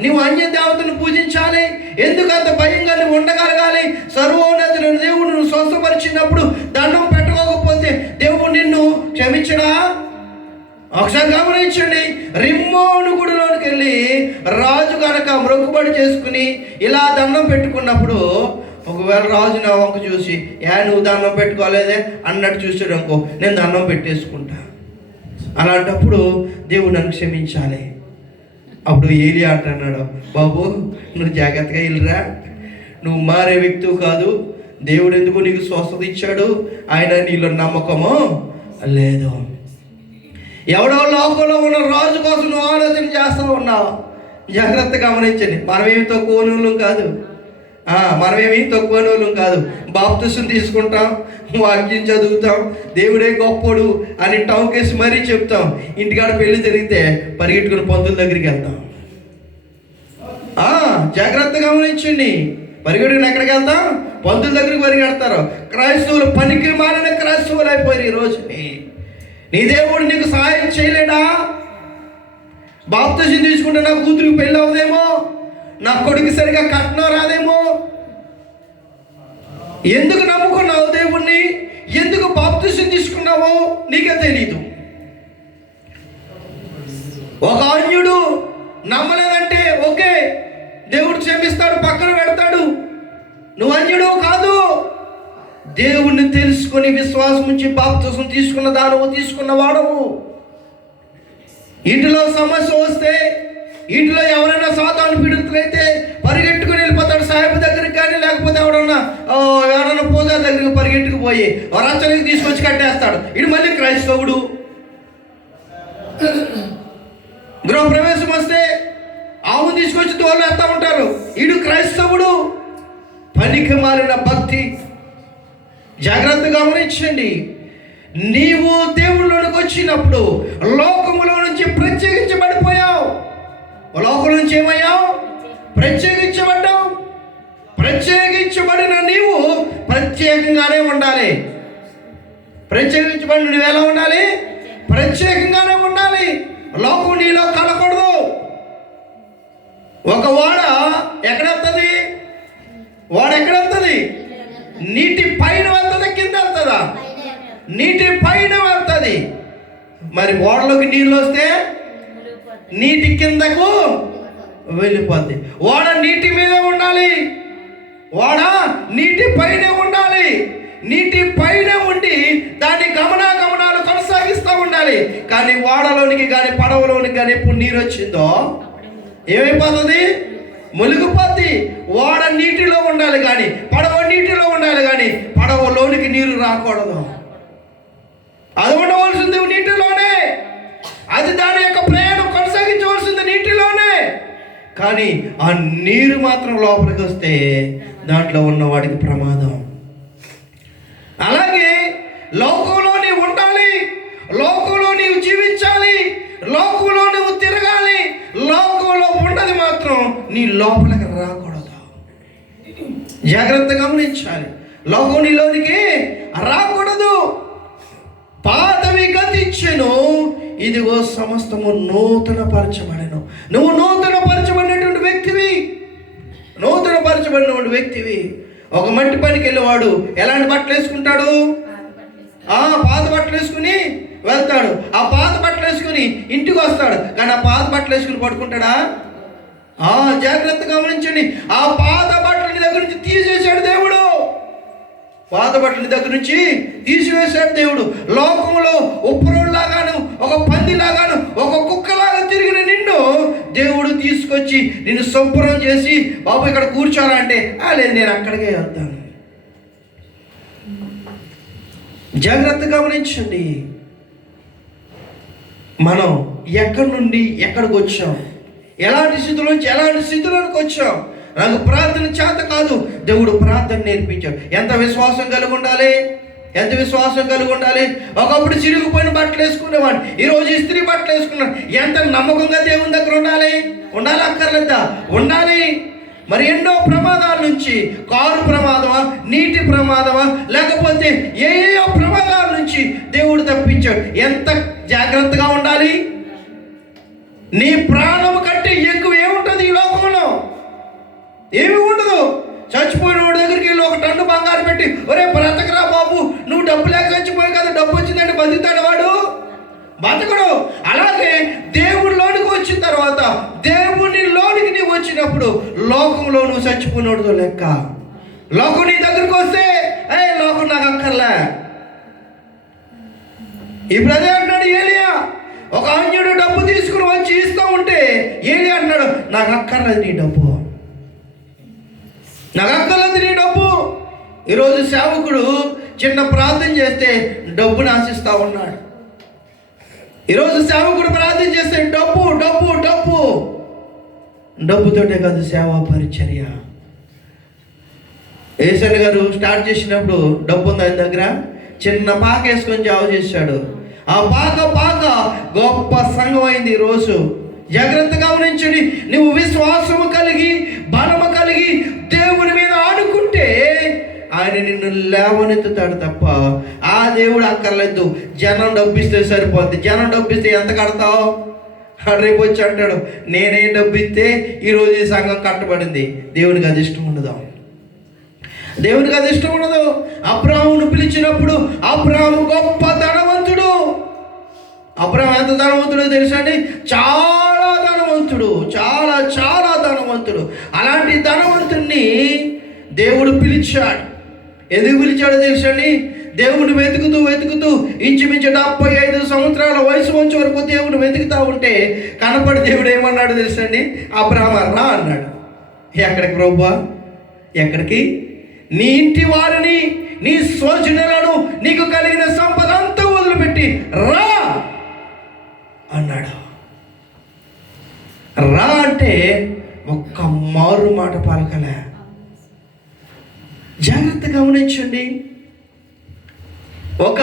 నువ్వు అన్య దేవతను పూజించాలి? ఎందుకు అంత భయంగా నువ్వు ఉండగలగాలి? సర్వోన్నతుడైన దేవుడు నువ్వు స్వస్థపరిచినప్పుడు దండం పెట్టుకోకపోతే దేవుడు నిన్ను క్షమించడా? ఒకసారి గమనించండి. రిమ్మోను గుడిలోనికి వెళ్ళి రాజు కనుక మొక్కుబడి చేసుకుని ఇలా దండం పెట్టుకున్నప్పుడు, ఒకవేళ రాజు నా వంక చూసి నువ్వు దండం పెట్టుకోలేదే అన్నట్టు చూసాడు అనుకో, నేను దండం పెట్టేసుకుంటా. అలాంటప్పుడు దేవుడు నన్ను క్షమించాలి. అప్పుడు ఏలియా అంటున్నాడు, బాబు నువ్వు జాగ్రత్తగా వెళ్ళిరా, నువ్వు మారే వ్యక్తివి కాదు. దేవుడు ఎందుకు నీకు స్వస్థత ఇచ్చాడు, ఆయన నీలో నమ్మకము లేదు. ఎవడో లోకంలో ఉన్న రాజు కోసం నువ్వు ఆలోచన చేస్తూ ఉన్నావు. జాగ్రత్తగా గమనించండి. మనమేమి తక్కువ వాళ్ళం కాదు, మనమేమి తక్కువ వాళ్ళం కాదు. బాప్తిసం తీసుకుంటాం, వాక్యం చదువుతాం, దేవుడే గొప్పడు అని టౌకేసి మరీ చెప్తాం. ఇంటికాడ పెళ్లి జరిగితే పరిగెట్టుకుని పంతుల దగ్గరికి వెళ్తాం. జాగ్రత్తగా గమనించండి. పరిగెట్టుకుని ఎక్కడికి వెళ్తాం? పంతుల దగ్గరికి పరిగెడతారు. క్రైస్తవులు పనికి మాలిన క్రైస్తవులు అయిపోయారు ఈ రోజు. నీ దేవుడు నీకు సహాయం చేయలేడా? బాప్తిసం తీసుకుంటే నా కూతురికి పెళ్ళి అవుదేమో, నా కొడుకు సరిగా కట్నం రాదేమో. ఎందుకు నమ్ముకున్నావు దేవుణ్ణి? ఎందుకు బాప్తిసం తీసుకున్నావో నీకే తెలీదు. ఒక అన్యుడు నమ్మలేదంటే ఓకే, దేవుడు క్షమిస్తాడు, పక్కన పెడతాడు. నువ్వు అన్యుడు కాదు. దేవుణ్ణి తెలుసుకొని విశ్వాసం నుంచి బాప్తిసం తీసుకున్న దానవు, తీసుకున్న వాడవు. ఇంటిలో సమస్య వస్తే, ఇంటిలో ఎవరైనా సాతాను పీడితులైతే పరిగెట్టుకుని వెళ్ళిపోతాడు సాహెబ్ దగ్గరికి, కానీ లేకపోతే ఎవరైనా పూజారి దగ్గరికి పరిగెట్టుకు పోయి రచనకి తీసుకొచ్చి కట్టేస్తాడు. ఇది మళ్ళీ క్రైస్తవుడు. గృహప్రవేశం వస్తే ఆవు తీసుకొచ్చి తోలేస్తూ ఉంటారు. ఇడు క్రైస్తవుడు. పనికి మాలిన భక్తి. జాగ్రత్తగా గమనించండి. నీవు దేవుళ్ళలోకి వచ్చినప్పుడు లోకములో నుంచి ప్రత్యేకించబడిపోయావు. లోకం నుంచి ఏమయ్యావు? ప్రత్యేకించబడ్డావు. ప్రత్యేకించబడిన నీవు ప్రత్యేకంగానే ఉండాలి. ప్రత్యేకించబడిన నువ్వు ఎలా ఉండాలి? ప్రత్యేకంగానే ఉండాలి. లోకం నీలో కలకూడదు. ఒక ఓడ ఎక్కడెళ్తుంది? ఓడ ఎక్కడెళ్తుంది? నీటి పైన వెళ్తుంది, కింద వెళ్తుందా? నీటి పైన వెళ్తుంది. మరి ఓడలోకి నీళ్ళు వస్తే నీటి కిందకు వెళ్ళిపోద్ది. ఓడ నీటి మీద ఉండాలి. ఓడ నీటి పైన ఉండాలి. నీటి పైన ఉండి దాని గమనాలు కొనసాగిస్తూ ఉండాలి. కానీ ఓడలోనికి కానీ పడవలోనికి కానీ ఎప్పుడు నీరు వచ్చిందో ఏమైపోతుంది? మునిగిపోద్ది. ఓడ నీటిలో ఉండాలి కానీ, పడవ నీటిలో ఉండాలి కానీ పడవలోనికి నీరు రాకూడదు. అది ఉండవలసింది నీటిలోనే. అది దాని యొక్క ప్రయాణం కొనసాగించవలసింది నీటిలోనే. కానీ ఆ నీరు మాత్రం లోపలికి వస్తే దాంట్లో ఉన్నవాడికి ప్రమాదం. అలాగే లోకంలో నీవు ఉండాలి, లోకంలో నీవు జీవించాలి, లోకంలో నువ్వు తిరగాలి. లోకంలో ఉన్నది మాత్రం నీ లోపలికి రాకూడదు. జాగ్రత్తగా గమనించాలి. లోకం నీలోనికి రాకూడదు. పాతవి గతించెను, ఇదిగో సమస్తము నూతన పరచబడెను. నువ్వు నూతన పరచబడినటువంటి వ్యక్తివి. నూతన పరచబడినటువంటి వ్యక్తివి. ఒక మట్టి పనికి వెళ్ళేవాడు ఎలాంటి బట్టలు వేసుకుంటాడు? పాత బట్టలు వేసుకుని వెళ్తాడు. ఆ పాత బట్టలు వేసుకుని ఇంటికి వస్తాడు. కానీ ఆ పాత బట్టలు వేసుకుని పడుకుంటాడా? జాగ్రత్తగా గమనించండి. ఆ పాత బట్టలని దగ్గర నుంచి తీసేశాడు దేవుడు. పాత బట్టల దగ్గర నుంచి తీసివేశాడు దేవుడు. లోకంలో ఉప్పురోళ్ళలాగాను, ఒక పందిలాగాను, ఒక కుక్కలాగా తిరిగిన నిన్ను దేవుడు తీసుకొచ్చి నిన్ను శుభ్రం చేసి, బాబు ఇక్కడ కూర్చోరా అంటే లేదు, నేను అక్కడికే వెళ్తాను. జాగ్రత్తగా గమనించండి. మనం ఎక్కడి నుండి ఎక్కడికి వచ్చాం, ఎలాంటి స్థితిలో నుంచి ఎలాంటి స్థితిలోకి వచ్చాం. నాకు ప్రార్థన చేత కాదు, దేవుడు ప్రార్థన నేర్పించాడు. ఎంత విశ్వాసం కలిగి ఉండాలి, ఎంత విశ్వాసం కలిగి ఉండాలి. ఒకప్పుడు చిరిగిపోయిన బట్టలు వేసుకునేవాడు, ఈరోజు ఇస్త్రీ బట్టలు వేసుకున్నాడు. ఎంత నమ్మకంగా దేవుని దగ్గర ఉండాలి, ఉండాలి అక్కర్లేదా? ఉండాలి. మరి ఎన్నో ప్రమాదాల నుంచి, కారు ప్రమాదమా, నీటి ప్రమాదమా, లేకపోతే ఏయో ప్రమాదాల నుంచి దేవుడు తప్పించాడు. ఎంత జాగ్రత్తగా ఉండాలి. నీ ప్రాణం కంటే ఎక్కువ ఏముంటుంది ఈ లోకంలో? ఏమి ఉండదు. చచ్చిపోయిన వాడి దగ్గరికి వెళ్ళి 1 టన్ను బంగారు పెట్టి, ఒరే బ్రతకరా బాబు, నువ్వు డబ్బు లేక చచ్చిపోయి కదా, డబ్బు వచ్చిందంటే బతుకుతాడు వాడు? బతకడు. అలాగే దేవుడిలోనికి వచ్చిన తర్వాత, దేవుని లోనికి నీవు వచ్చినప్పుడు లోకంలో నువ్వు చచ్చిపోయినోడుతో లెక్క. లోకం నీ దగ్గరికి వస్తే, లోకం నాకు అక్కర్లే. ఇప్పుడు అదే అంటున్నాడు ఏలియా. ఒక అన్యుడు డబ్బు తీసుకుని వచ్చి ఇస్తూ ఉంటే ఏలియా అంటున్నాడు, నాకు అక్కర్లేదు నీ డబ్బు, నాకు అక్కర్లేదు నీ డబ్బు. ఈరోజు సేవకుడు చిన్న ప్రార్థన చేస్తే డబ్బుని ఆశిస్తూ ఉన్నాడు. ఈరోజు సేవకుడు ప్రార్థన చేస్తే డబ్బు డబ్బు డబ్బు. డబ్బుతోటే కాదు సేవా పరిచర్య. ఏసన్ గారు స్టార్ట్ చేసినప్పుడు డబ్బు ఉంది ఆయన దగ్గర, చిన్న పాక వేసుకొని జావ చేశాడు. ఆ పాక గొప్ప సంఘం అయింది. ఈరోజు జాగ్రత్తగా గమనించండి. నువ్వు విశ్వాసము కలిగి, బలము కలిగి దేవుని మీద ఆడుకుంటే ఆయన నిన్ను లేవనెత్తుతాడు తప్ప ఆ దేవుడు అక్కర్లేదు. జనం డబ్బిస్తే సరిపోద్ది. జనం డబ్బిస్తే ఎంత కడతావు? రేపు వచ్చి అంటాడు, నేనే డబ్బిస్తే ఈరోజు ఈ సంఘం కట్టబడింది. దేవునికి అది ఇష్టం ఉండదు. దేవునికి అది ఇష్టం ఉండదు. అబ్రాహామును పిలిచినప్పుడు అబ్రాహాము గొప్ప ధనవంతుడు. అబ్రాహాము ఎంత ధనవంతుడో తెలుసా అండి? చాలా ధనవంతుడు, చాలా చాలా ధనవంతుడు. అలాంటి ధనవంతుడిని దేవుడు పిలిచాడు. ఎందుకు పిలిచాడో తెలుసండి? దేవుడు వెతుకుతూ ఇంచుమించు 75 సంవత్సరాల వయసు వచ్చే వరకు దేవుడు వెతుకుతూ ఉంటే కనపడి దేవుడు ఏమన్నాడు తెలుసండి? అబ్రాహాము రా అన్నాడు. ఎక్కడికి ప్రభువా? ఎక్కడికి? నీ ఇంటి వారిని, నీ స్వజనులను, నీకు కలిగిన సంపద అంతా వదిలిపెట్టి రా అన్నాడు. రా అంటే ఒక్క మారు మాట పలకలే. జాగ్రత్త గమనించండి. ఒక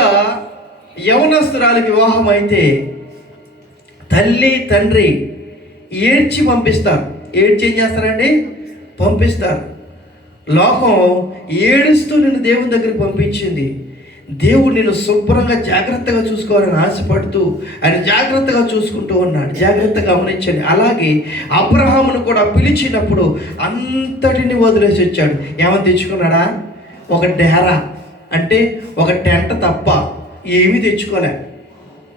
యవనస్తురాలికి వివాహం అయితే తల్లి తండ్రి ఏడ్చి పంపిస్తారు. ఏడ్చి ఏం చేస్తారండి? పంపిస్తారు. లోకం ఏడుస్తూ నిన్ను దేవుని దగ్గరికి పంపించింది. దేవుడు నిన్ను శుభ్రంగా జాగ్రత్తగా చూసుకోవాలని ఆశపడుతూ ఆయన జాగ్రత్తగా చూసుకుంటూ ఉన్నాడు. జాగ్రత్తగా గమనించండి. అలాగే అబ్రహామును కూడా పిలిచినప్పుడు అంతటిని వదిలేసి వచ్చాడు. ఏమని తెచ్చుకున్నాడా? ఒక డేరా, అంటే ఒక టెంట్ తప్ప ఏమీ తెచ్చుకోలే.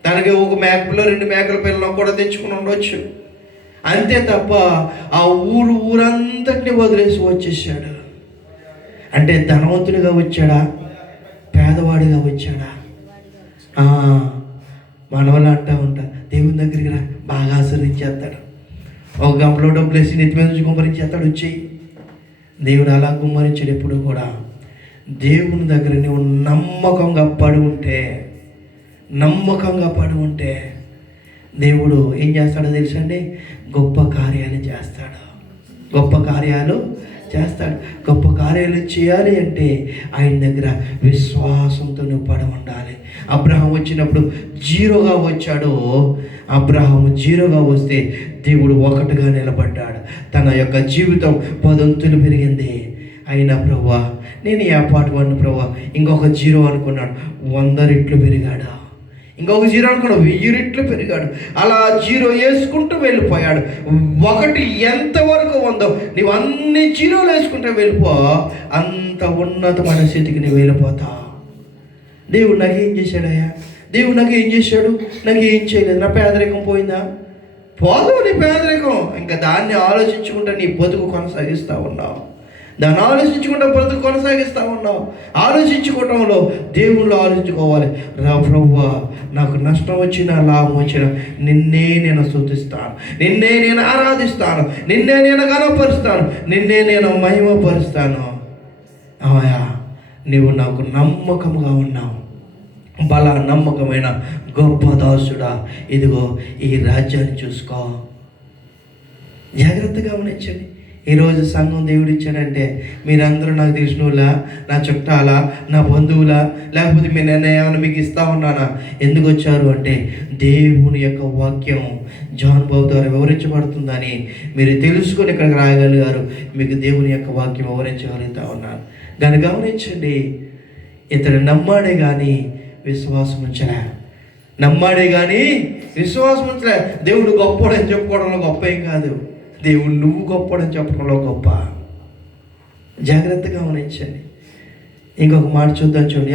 దానికి ఒక మేకలో 2 మేకల పిల్లలు కూడా తెచ్చుకుని ఉండొచ్చు, అంతే తప్ప ఆ ఊరంతటిని వదిలేసి వచ్చేసాడు. అంటే ధనవంతుడిగా వచ్చాడా? పేదవాడిగా వచ్చాడా? మనవలు అంటూ ఉంటా, దేవుని దగ్గరికి రా, బాగా ఆశీర్వదించేస్తాడు. ఒక గంపలో డబ్బులు వేసి నెత్తి మీద నుంచి గుమ్మరించేస్తాడు వచ్చేయి. దేవుడు అలా గుమ్మరించాడు. ఎప్పుడు కూడా దేవుని దగ్గర నువ్వు నమ్మకంగా పడి ఉంటే దేవుడు ఏం చేస్తాడో తెలుసండి? గొప్ప కార్యాలు చేస్తాడు. గొప్ప కార్యాలు చేయాలి అంటే ఆయన దగ్గర విశ్వాసంతో నువ్వు పడి ఉండాలి. అబ్రహాం వచ్చినప్పుడు 0గా వచ్చాడు. అబ్రహాము 0గా వస్తే దేవుడు 1గా నిలబడ్డాడు. తన యొక్క జీవితం 10 అంతులు పెరిగింది. అయినా ప్రభువా నేను ఏపాటు వాడిని ప్రభువా, ఇంకొక 0 అనుకున్నాడు, 100 రెట్లు పెరిగాడు. ఇంకొక 0 అనుకున్నాడు, 1000 రెట్లు పెరిగాడు. అలా 0 వేసుకుంటూ వెళ్ళిపోయాడు. 1 ఎంతవరకు ఉందో నీవు అన్ని 0లు వేసుకుంటూ వెళ్ళిపో, అంత ఉన్నతమైన స్థితికి నువ్వు వెళ్ళిపోతావు. దేవుడు నాకు ఏం చేశాడయ్యా? దేవుడు నాకు ఏం చేశాడు? నాకు ఏం చేయలేదు. నా పేదరికం పోయిందా? పోదు నీ పేదరికం. ఇంకా దాన్ని ఆలోచించుకుంటా నీ బతుకు కొనసాగిస్తూ ఉన్నావు. దాన్ని ఆలోచించుకుంటా బ్రతుకు కొనసాగిస్తూ ఉన్నావు. ఆలోచించుకోవటంలో దేవుళ్ళు ఆలోచించుకోవాలి. ప్రభువా నాకు నష్టం వచ్చినా లాభం వచ్చినా నిన్నే నేను స్తుతిస్తాను, నిన్నే నేను ఆరాధిస్తాను, నిన్నే నేను గణపరుస్తాను, నిన్నే నేను మహిమపరుస్తాను. అవయా నీవు నాకు నమ్మకంగా ఉన్నావు. బల నమ్మకమైన గొప్ప దాసుడా, ఇదిగో ఈ రాజ్యాన్ని చూసుకో. జాగ్రత్తగా గమనించండి. ఈరోజు సంఘం దేవుడు ఇచ్చాడంటే మీరందరూ నాకు తెలిసిన వాళ్ళ, నా చుట్టాలా, నా బంధువులా, లేకపోతే మీ నిర్ణయాన్ని మీకు ఇస్తా ఉన్నానా? ఎందుకు వచ్చారు అంటే దేవుని యొక్క వాక్యం జాన్ బాబు ద్వారా వివరించబడుతుందని మీరు తెలుసుకొని ఇక్కడికి రాయగలిగారు. మీకు దేవుని యొక్క వాక్యం వివరించగలుగుతా ఉన్నారు. దాన్ని గమనించండి. ఇతడు నమ్మాడే కానీ విశ్వాసం ఉంచలే. నమ్మాడే కానీ విశ్వాసం ఉంచలే. దేవుడు గొప్పడని చెప్పుకోవడంలో గొప్ప ఏం కాదు. దేవుడు నువ్వు గొప్పడని చెప్పడంలో గొప్ప. జాగ్రత్తగా గమనించండి. ఇంకొక మాట చూద్దాం. చూడండి,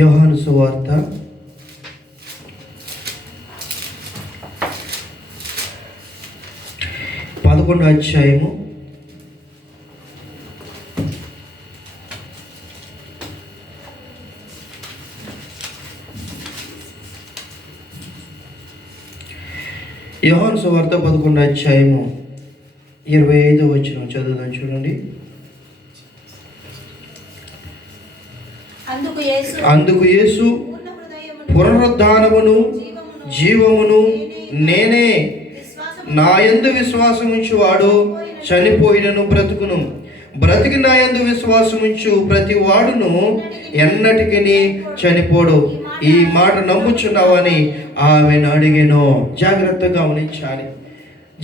యోహాను సువార్త 11వ అధ్యాయము 11వ అధ్యాయము 25వ వచనం చదువుదాం. చూడండి. అందుకు యేసు పునరుద్ధానమును జీవమును నేనే, నా యందు విశ్వాసం ఉంచువాడు చనిపోయినను బ్రతుకును, బ్రతికి నా యందు విశ్వాసం ఉంచు ప్రతి వాడును ఎన్నటికి చనిపోడు. ఈ మాట నమ్ముచున్నావని ఆమెను అడిగాను. జాగ్రత్తగా గమనించాలి.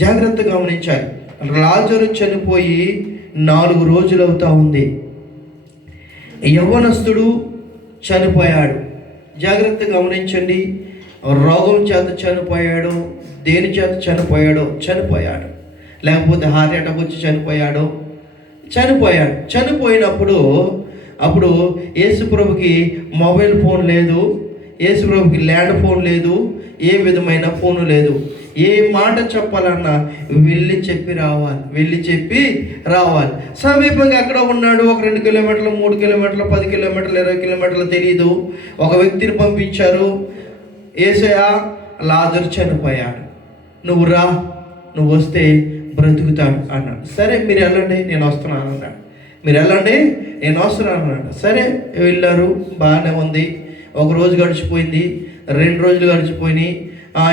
జాగ్రత్తగా గమనించాలి. లాజరు చనిపోయి 4 రోజులు అవుతా ఉంది. యవ్వనస్తుడు చనిపోయాడు. జాగ్రత్తగా గమనించండి. రోగం చేత చనిపోయాడు, దేని చేత చనిపోయాడు, లేకపోతే హార్ట్ అటాక్ వచ్చి చనిపోయాడు. చనిపోయినప్పుడు అప్పుడు యేసుప్రభుకి మొబైల్ ఫోన్ లేదు, యేసుప్రభుకి ల్యాండ్ ఫోన్ లేదు, ఏ విధమైన ఫోను లేదు. ఏ మాట చెప్పాలన్నా వెళ్ళి చెప్పి రావాలి. సమీపంగా ఎక్కడ ఉన్నాడు, ఒక 2 కిలోమీటర్లు, 3 కిలోమీటర్లు, 10 కిలోమీటర్లు, 20 కిలోమీటర్లు తెలియదు. ఒక వ్యక్తిని పంపించారు. యేసయ్య, లాజరు చనిపోయాడు, నువ్వు రా, నువ్వు వస్తే బ్రతుకుతాడు అన్నాడు. సరే మీరు వెళ్ళండి, నేను వస్తున్నాను అన్నాడు. సరే వెళ్ళారు, బాగానే ఉంది. 1 రోజు గడిచిపోయింది, 2 రోజులు గడిచిపోయినాయి.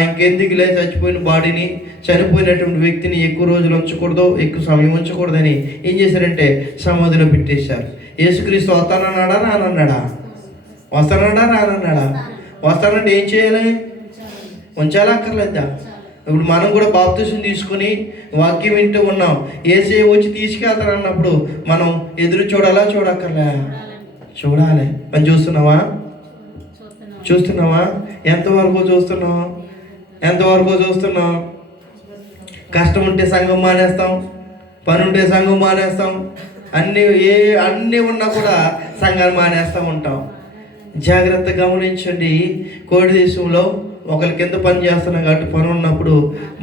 ఇంకెందుకులే చచ్చిపోయిన బాడీని, చనిపోయినటువంటి వ్యక్తిని ఎక్కువ రోజులు ఉంచకూడదు, ఎక్కువ సమయం ఉంచకూడదని ఏం చేశారంటే సమాధిలో పెట్టేశారు. యేసుక్రీస్తు వస్తానన్నాడా రానన్నాడా? వస్తానంటే ఏం చేయాలి? ఉంచాలా అక్కర్లేదా? ఇప్పుడు మనం కూడా బాప్తిసం తీసుకుని వాక్యం వింటూ ఉన్నాం. యేసే వచ్చి తీసుకెళ్తారన్నప్పుడు మనం ఎదురు చూడాలా చూడక్కర్లే? చూడాలి. అని చూస్తున్నావా? ఎంతవరకు చూస్తున్నావు? కష్టం ఉంటే సంఘం మానేస్తాం, పని ఉంటే సంఘం మానేస్తాం, అన్నీ ఉన్నా కూడా సంఘాన్ని మానేస్తూ ఉంటాం. జాగ్రత్తగా గమనించండి. కోడి దేశంలో ఒకరి కింద పని చేస్తున్నాం కాబట్టి పని ఉన్నప్పుడు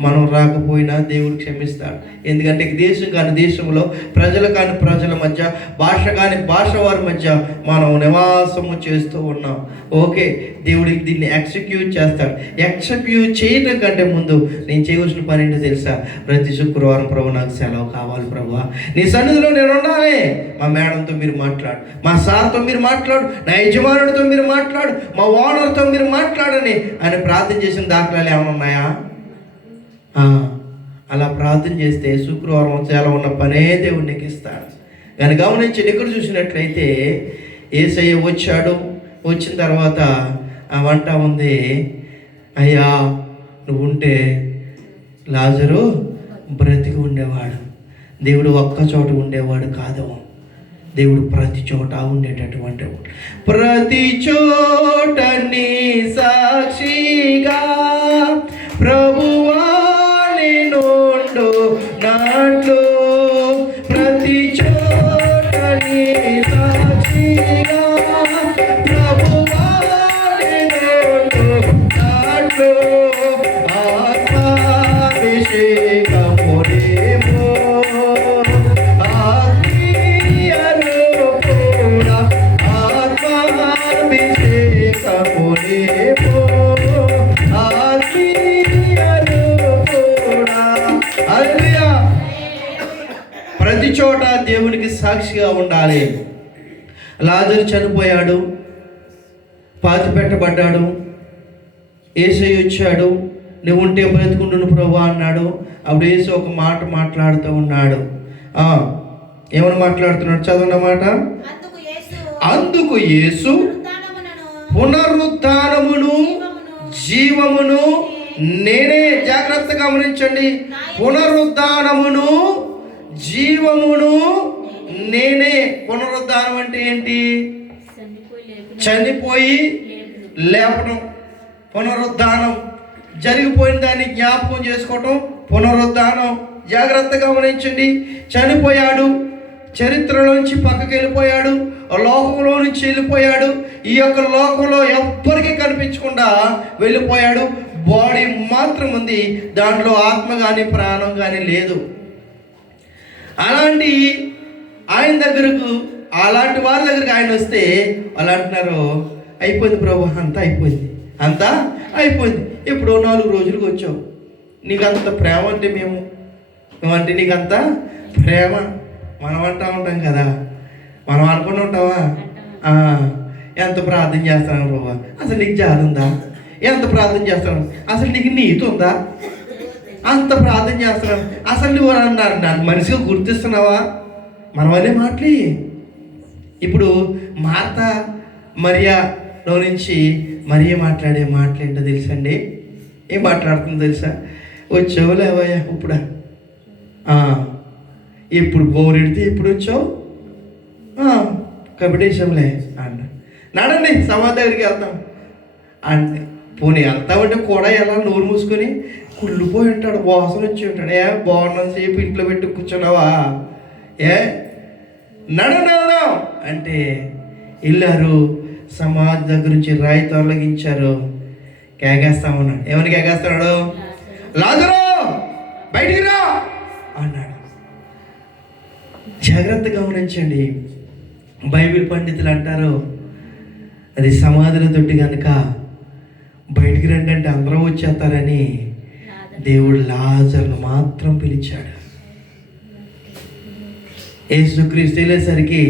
మనం రాకపోయినా దేవుడు క్షమిస్తాడు. ఎందుకంటే దేశం కాని దేశంలో, ప్రజలు కాని ప్రజల మధ్య, భాష కాని భాష వారి మధ్య మనం నివాసము చేస్తూ ఉన్నాం. ఓకే, దేవుడికి దీన్ని ఎగ్జిక్యూట్ చేస్తాడు. ఎగ్జిక్యూట్ చేయడం కంటే ముందు నేను చేయవలసిన పని ఏంటో తెలుసా? ప్రతి శుక్రవారం ప్రభు నాకు సెలవు కావాలి ప్రభువా, నీ సన్నిధిలో నేను ఉండాలి. మా మేడంతో మీరు మాట్లాడు, మా సార్తో మీరు మాట్లాడు, నా యజమానుడితో మీరు మాట్లాడు, మా ఓనర్తో మీరు మాట్లాడని అని ప్రార్థన చేసిన దాఖలాలు ఏమైనా ఉన్నాయా? అలా ప్రార్థన చేస్తే శుక్రవారం చాలా ఉన్న పనే దేవుడు నీకు ఇస్తాడు. కానీ గమనించి ఇక్కడ చూసినట్లయితే యేసయ్య వచ్చాడు. వచ్చిన తర్వాత ఆ వంట ఉంది, అయ్యా నువ్వు ఉంటే లాజరు బ్రతికి ఉండేవాడు. దేవుడు ఒక్క చోట ఉండేవాడు కాదు, దేవుడు ప్రతి చోట ఉండేటటువంటి వాడు. ప్రతి చోట నీ సాక్షిగా ప్రభువా నేనుండు నాట్లో, ప్రతి చోట నీ సాక్షిగా ప్రభువా నేనుండు నాట్లో, ఆత్మాభిషేకమునేమో ప్రతి ప్రతి చోట దేవునికి సాక్షిగా ఉండాలి. లాజరు చనిపోయాడు, పాతి పెట్టబడ్డాడు. యేసయ్య వచ్చాడు, నువ్వు ఉంటే బ్రతుకుంటున్న ప్రభువా అన్నాడు. అప్పుడు యేసు ఒక మాట మాట్లాడుతూ ఉన్నాడు. ఏమని మాట్లాడుతున్నాడు? చదవన్న మాట. అందుకు యేసు పునరుత్థానమును జీవమును నేనే. జాగ్రత్తగా గమనించండి. పునరుత్థానమును జీవమును నేనే. పునరుద్ధానం అంటే ఏంటి? చనిపోయి లేపడం. పునరుద్ధానం జరిగిపోయిన దాన్ని జ్ఞాపకం చేసుకోవటం పునరుద్ధానం. జాగ్రత్తగా గమనించండి. చనిపోయాడు, చరిత్రలోంచి పక్కకి వెళ్ళిపోయాడు, లోకంలో నుంచి వెళ్ళిపోయాడు. ఈ యొక్క లోకంలో ఎవ్వరికీ కనిపించకుండా వెళ్ళిపోయాడు. బాడీ మాత్రం ఉంది, దాంట్లో ఆత్మ కానీ ప్రాణం కానీ లేదు. అలాంటి ఆయన దగ్గరకు, అలాంటి వారి దగ్గరికి ఆయన వస్తే వాళ్ళు అంటున్నారు, అయిపోయింది ప్రభు, అంతా అయిపోయింది, అంతా అయిపోయింది. ఇప్పుడు 4 రోజులకు వచ్చావు, నీకు అంత ప్రేమ అంటే మేమంటే నీకు అంత ప్రేమ. మనం అంటూ ఉంటాం కదా, మనం అనుకుని ఉంటావా? ఎంత ప్రార్థన చేస్తాను ప్రభు, అసలు నీకు జాలి ఉందా? ఎంత ప్రార్థన చేస్తాను, అసలు నీకు నీతి ఉందా? అంత ప్రార్థన చేస్తున్నాను, అసలు నువ్వు అన్నారు నాకు మనిషిగా గుర్తిస్తున్నావా? మనం అనే మాటలు. ఇప్పుడు మార్తా మరియాలో నుంచి మరియ మాట్లాడే మాటలు ఏంటో తెలుసండి? ఏం మాట్లాడుతుందో తెలుసా? వచ్చావు లేవయ్యా ఇప్పుడా? ఎప్పుడు బోరెడితే ఎప్పుడు వచ్చావు? కబిటేశంలే అన్న. నడండి సమాధి దగ్గరికి వెళ్తాం అంటే, పోనీ వెళ్తామంటే కూడా ఎలా నోరు మూసుకొని కుళ్ళిపోయి ఉంటాడు, వాసన వచ్చి ఉంటాడు. బాగున్నంతసేపు ఇంట్లో పెట్టి కూర్చున్నావా? నడదాం అంటే వెళ్ళారు. సమాధి దగ్గర నుంచి రాయి తొలగించారు. కేకేస్తా ఉన్నాడు. ఏమని కేకేస్తున్నాడు? లాజరు బయటికి రా అన్నాడు. జాగ్రత్తగా గమనించండి. బైబిల్ పండితులు అంటారు, అది సమాధుల తొట్టి కనుక బయటికి రండి అంటే అందరూ వచ్చేస్తారని దేవుడు లాజరును మాత్రం పిలిచాడు. యేసుక్రీస్తు వెళ్ళేసరికి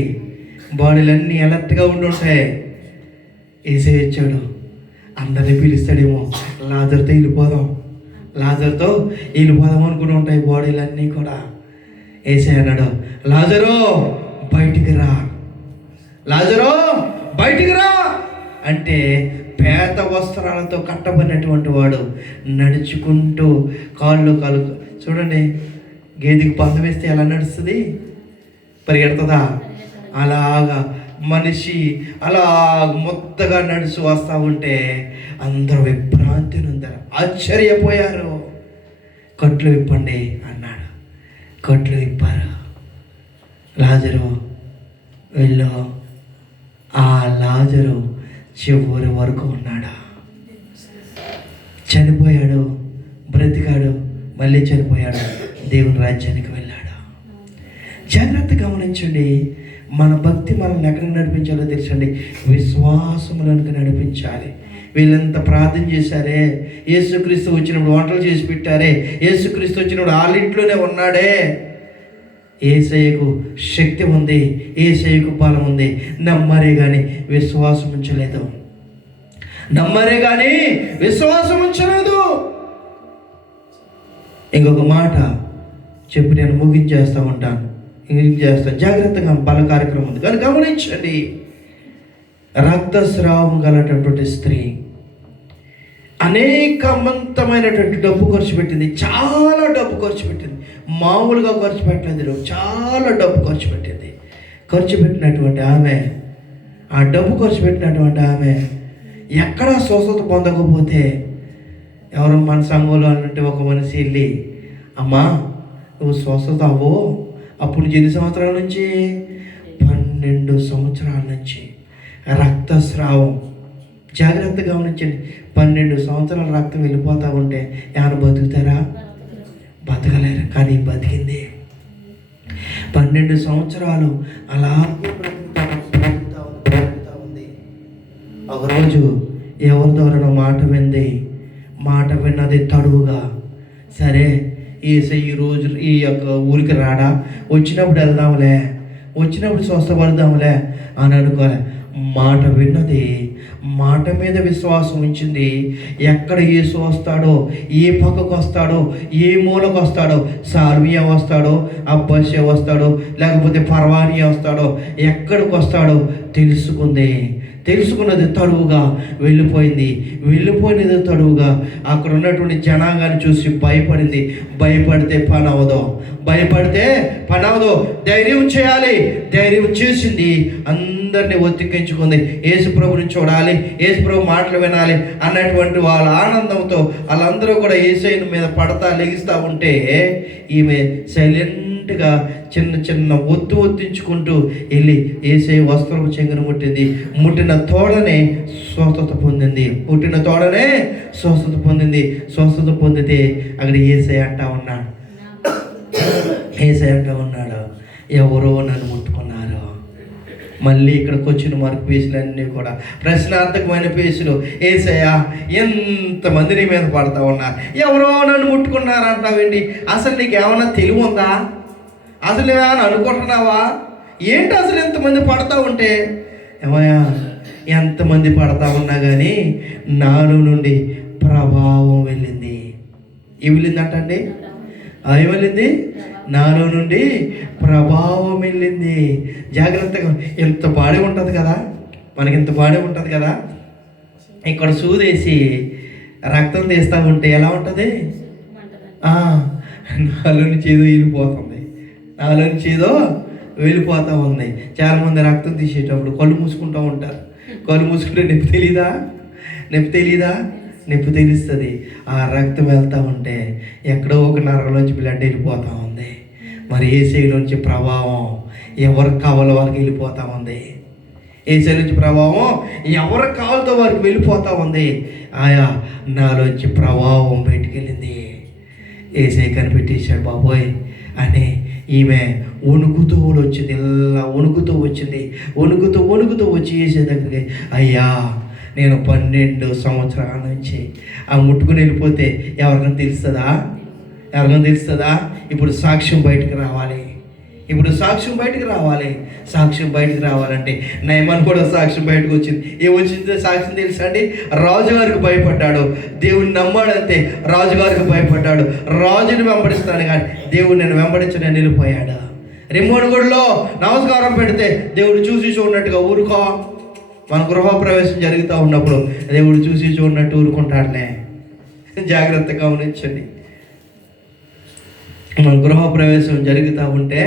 బాడీలన్నీ అలర్ట్గా ఉండి ఉంటాయి. యేసే వచ్చాడు, అందరినీ పిలుస్తాడేమో, లాజరుతో వెళ్ళిపోదాం, లాజరుతో వెళ్ళిపోదాం అనుకుని ఉంటాయి బాడీలన్నీ కూడా. యేసే అన్నాడు, లాజరు బయటికి రా, లాజరు బయటికి రా అంటే పేద వస్త్రాలతో కట్టబడినటువంటి వాడు నడుచుకుంటూ కాళ్ళు చూడండి, గేదెకి పందెం వేస్తే ఎలా నడుస్తుంది? పరిగెడుతుందా? అలాగా మనిషి అలా మొత్తగా నడుచు వస్తూ ఉంటే అందరూ విభ్రాంతి నొందారు, ఆశ్చర్యపోయారు. కట్లు విప్పండి అన్నాడు. కట్లు విప్పారు. లాజరు వెళ్ళు. ఆ లాజరు చివరి వరకు ఉన్నాడు. చనిపోయాడు, బ్రతికాడు, మళ్ళీ చనిపోయాడు, దేవుని రాజ్యానికి వెళ్ళాడు. జాగ్రత్త గమనించండి. మన భక్తి మనల్ని ఎక్కడికి నడిపించాలో తెలుసండి? విశ్వాసములకు నడిపించాలి. వీళ్ళంతా ప్రార్థన చేశారే, యేసుక్రీస్తు వచ్చినప్పుడు వంటలు చేసి పెట్టారే, యేసుక్రీస్తు వచ్చినప్పుడు వాళ్ళ ఇంట్లోనే ఉన్నాడే. యేసయ్యకు శక్తి ఉంది, యేసయ్యకు బలం ఉంది. నమ్మరే కానీ విశ్వాసం ఉంచలేదు, నమ్మరే కానీ విశ్వాసం ఉంచలేదు. ఇంకొక మాట చెప్పి నేను ముగించేస్తూ ఉంటాను. జాగ్రత్తగా పల కార్యక్రమం ఉంది కానీ గమనించండి. రక్తస్రావం గలటువంటి స్త్రీ అనేకమంతమైనటువంటి డబ్బు ఖర్చు పెట్టింది, చాలా డబ్బు ఖర్చు పెట్టింది. మామూలుగా ఖర్చు పెట్టలేదు, చాలా డబ్బు ఖర్చు పెట్టింది. ఖర్చు పెట్టినటువంటి ఆమె, ఆ డబ్బు ఖర్చు పెట్టినటువంటి ఆమె ఎక్కడా స్వస్థత పొందకపోతే, ఎవరు మన సంఘంలో అంటే ఒక మనిషి వెళ్ళి, అమ్మా నువ్వు స్వస్థత అవ్వో. అప్పుడు ఎన్ని సంవత్సరాల నుంచి? 12 సంవత్సరాల నుంచి రక్తస్రావం. జాగ్రత్తగా గమనించండి. 12 సంవత్సరాల రక్తం వెళ్ళిపోతూ ఉంటే ఎవరు బతుకుతారా? బతకలేరు. కానీ బతికింది. 12 సంవత్సరాలు అలాగే బ్రతుకుతా ఉంది. ఒకరోజు ఎవరి ద్వారా మాట విన్నది తడువుగా, సరే యేసయ్య ఈ రోజు ఈ యొక్క ఊరికి రాడా, వచ్చినప్పుడు వెళ్దాంలే, వచ్చినప్పుడు స్వస్థపడదాంలే అని అనుకోలే. మాట విన్నది, మాట మీద విశ్వాసం ఉంచింది. ఎక్కడ యేసు వస్తాడో, ఏ పక్కకు వస్తాడో, ఏ మూలకు వస్తాడో, సాల్మియా వస్తాడో, అబ్బాషే వస్తాడో, లేకపోతే పర్వానియా వస్తాడో, ఎక్కడికి వస్తాడో తెలుసుకున్నది తడువుగా వెళ్ళిపోయింది. వెళ్ళిపోయినది తడువుగా అక్కడ ఉన్నటువంటి జనాంగాన్ని చూసి భయపడితే పని అవదు. ధైర్యం చేయాలి. ధైర్యం చేసింది. అందరినీ ఒత్తికించుకుంది. యేసు ప్రభుని చూడాలి, యేసు ప్రభు మాటలు వినాలి అన్నటువంటి వాళ్ళ ఆనందంతో వాళ్ళందరూ కూడా యేసయ్య మీద పడతా లెగిస్తూ ఉంటే ఈమె సైలెంట్గా చిన్న ఒత్తించుకుంటూ వెళ్ళి యేసయ్య వస్త్రపు చెంగును ముట్టిన తోడనే స్వస్థత పొందితే అక్కడ యేసయ్య అంటా ఉన్నాడు, ఎవరో నన్ను ముట్టుకున్నారు. మళ్ళీ ఇక్కడికి వచ్చిన మార్కు పీసులన్నీ కూడా ప్రశ్నార్థకమైన పీసులు. యేసయ్య ఎంతమంది నీ మీద పడతా ఉన్నారు, ఎవరో నన్ను ముట్టుకున్నారు అంటావేంటి? అసలు నీకు ఏమైనా తెలివి ఉందా? అసలు ఏమైనా అనుకుంటున్నావా? ఏంటి అసలు ఎంతమంది పడతా ఉంటే? ఏమయ్యా, ఎంతమంది పడతా ఉన్నా కానీ నాలో నుండి ప్రభావం వెళ్ళింది. వెళ్ళిందంటండి, ఏమెళ్ళింది? నాలో నుండి ప్రభావం వెళ్ళింది. జాగ్రత్తగా, ఇంత బాడీ ఉంటుంది కదా, మనకి ఇంత బాడీ ఉంటుంది కదా, ఇక్కడ సూదేసి రక్తం తీస్తూ ఉంటే ఎలా ఉంటుంది? నాలో నుంచి ఏదో వెళ్ళిపోతూ ఉంది. చాలామంది రక్తం తీసేటప్పుడు కళ్ళు మూసుకుంటూ ఉంటారు. కళ్ళు మూసుకుంటే నొప్పి తెలుస్తుంది. ఆ రక్తం వెళ్తూ ఉంటే ఎక్కడో ఒక నరంలోంచి బ్లడ్ వెళ్ళిపోతూ ఉంది. మరి యేసయ్యలోంచి ప్రభావం ఎవరికి కావాలో వారికి వెళ్ళిపోతూ ఉంది. యేసయ్య నుంచి ప్రభావం ఎవరికి కావాలో వారికి వెళ్ళిపోతూ ఉంది. ఆయా నాలోంచి ప్రభావం బయటికి వెళ్ళింది. యేసయ్య కనిపెట్టేశాడు బాబోయ్ అని ఈమె వణుకుతూ వచ్చింది. ఇలా వణుకుతూ వచ్చి యేసయ్య దగ్గరికి, అయ్యా నేను 12 సంవత్సరాల నుంచి ఆ ముట్టుకుని వెళ్ళిపోతే ఎవరికైనా తెలుస్తుందా? ఇప్పుడు సాక్ష్యం బయటకు రావాలంటే నయమాన్ కూడా సాక్ష్యం బయటకు వచ్చింది. ఏమొచ్చిందో సాక్ష్యం తెలుసా అండి? రాజుగారికి భయపడ్డాడు, దేవుని నమ్మాడంతే. రాజుగారికి భయపడ్డాడు, రాజుని వెంబడిస్తాను కానీ దేవుడు నేను వెంబడించని వెళ్ళిపోయాడు. రిమ్మోనుగుడిలో నమస్కారం పెడితే దేవుడు చూసి చూడనట్టుగా ఊరుకో. మన గృహప్రవేశం జరుగుతూ ఉన్నప్పుడు దేవుడు చూసి చూడనట్టు ఊరుకుంటాడులే. జాగ్రత్తగా గమనించండి. మన గృహప్రవేశం జరుగుతూ ఉంటే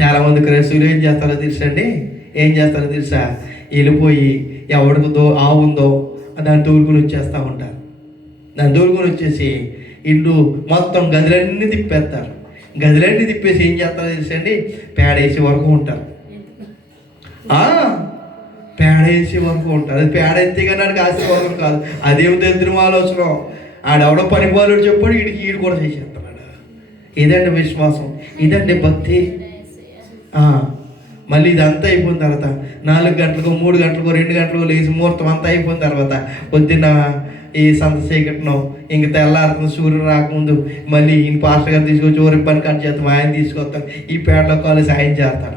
చాలామంది క్రైస్తవులు ఏం చేస్తారో తెలుసా? వెళ్ళిపోయి ఎవడికి ఆవు ఉందో దాన్ని తోలుకొని వచ్చేస్తూ ఉంటారు. దాన్ని తోలుకొని వచ్చేసి ఇల్లు మొత్తం గదులన్నీ తిప్పేస్తారు. గదులన్నీ తిప్పేసి ఏం చేస్తారో తెలుసండి? పేడేసి వరకు ఉంటారు. అది పేడ ఎత్తే కానీ నాకు ఆశీర్వాదం కాదు. అదేం తెలిసిన ఆలోచన. ఆడెవడో పనిపోలేడు చెప్పాడు, ఈడు కూడా చేసేస్తున్నాడు. ఇదండి విశ్వాసం, ఇదండి భక్తి. మళ్ళీ ఇదంతా అయిపోయిన తర్వాత 4 గంటలకు 3 గంటలకు 2 గంటలకు లేచి ముహూర్తం అంతా అయిపోయిన తర్వాత పొద్దున్న ఈ సంత చీకటినో ఇంక తెల్లారుతున్న సూర్యుడు రాకముందు మళ్ళీ ఈయన పాస్టర్ గారు తీసుకొచ్చి ఓరి పని కట్ చేస్తాం, ఆయన తీసుకొస్తాం. ఈ పేటలో కాలేసి ఆయన చేస్తాడు.